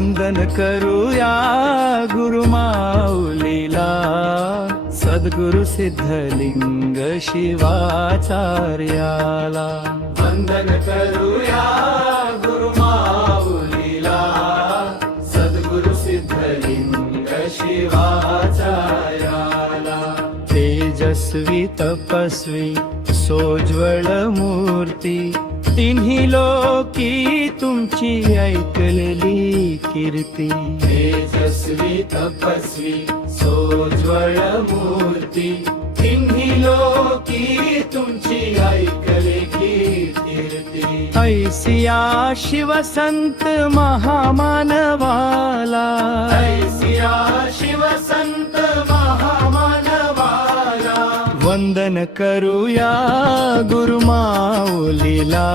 वंदन करूया गुरुमाऊलीला, सद्गुरु सिद्धलिंग शिवाचार्याला. वंदन करूया गुरुमाऊलीला, सद्गुरु सिद्धलिंग शिवाचार्याला. तेजस्वी तपस्वी सोज्वळ मूर्ती, तिन्ही लोकी तुमची ऐकलेली कीर्ती. तेजस्वी तपस्वी सोज्वळ मूर्ती, तिन्ही लोकी तुमची ऐकलेली कीर्ती. ऐसिया शिवसंत महामानवाला, ऐसिया शिवसंत महामानवाला. वंदन करूया गुरुमाऊलीला,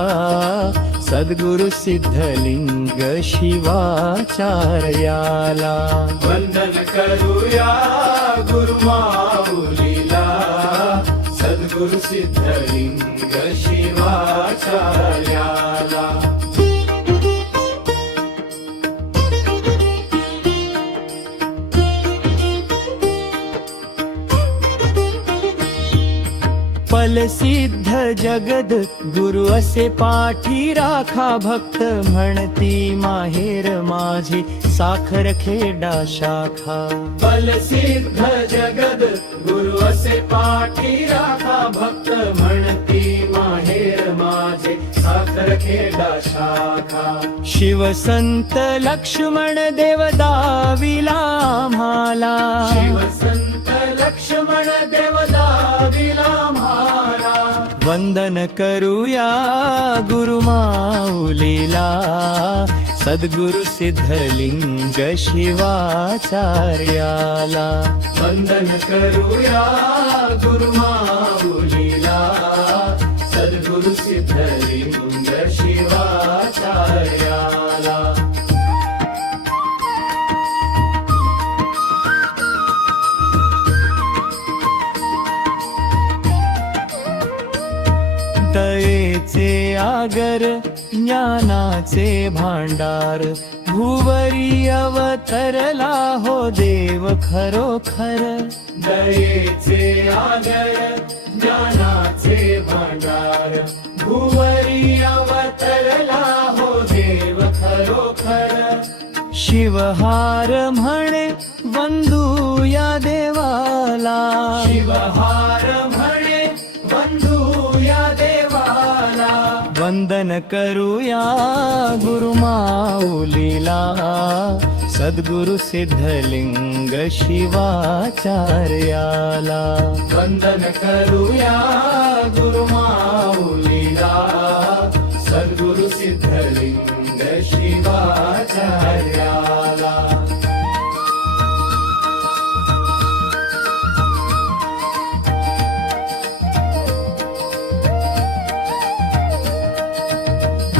सद्गुरु सिद्धलिंग शिवाचार्याला. वंदन करूया गुरुमाऊलीला, सद्गुरु सिद्धलिंग शिवाचार्याला. फलसिद्ध जगद गुरु असे पाठी राखा, भक्त म्हणती माहेर माझी साखर खेडा शाखा. फलसिद्ध जगद गुरु असे पाठी राखा, भक्त म्हणती माहेर माझे साखर खेडा शाखा. शिवसंत लक्ष्मण देव दाविला आम्हाला, शिवसंत लक्ष्मण देव दाविला आम्हाला. वंदन करूया गुरुमाऊलीला, सद्गुरु सिद्धलिंग शिवाचार्याला. वंदन करूया गुरुमाऊलीला, सद्गुरु सिद्धलिंग शिवाचार्याला. दयेचे आगर ज्ञानाचे भांडार, भुवरी अवतरला हो देव खरोखर. दयेचे आगर ज्ञानाचे भांडार, भुवरी अवतरला हो देव खरोखर. शिवहार म्हणे वंदू या देवाला, शिवहार म्हणे वंदू या देवाला. वंदन करूया गुरुमाऊलीला, सद्गुरु सिद्धलिंग शिवाचार्याला. वंदन करूया गुरुमाऊलीला, सद्गुरु सिद्धलिंग शिवाचार्याला.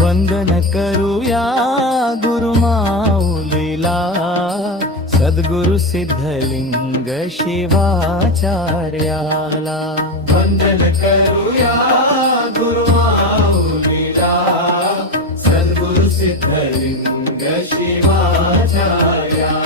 वंदन करूया गुरुमाऊलीला, सद्गुरु सिद्धलिंग शिवाचार्याला. वंदन करूया गुरुमाऊलीला, सद्गुरु सिद्धलिंग शिवाचार्याला.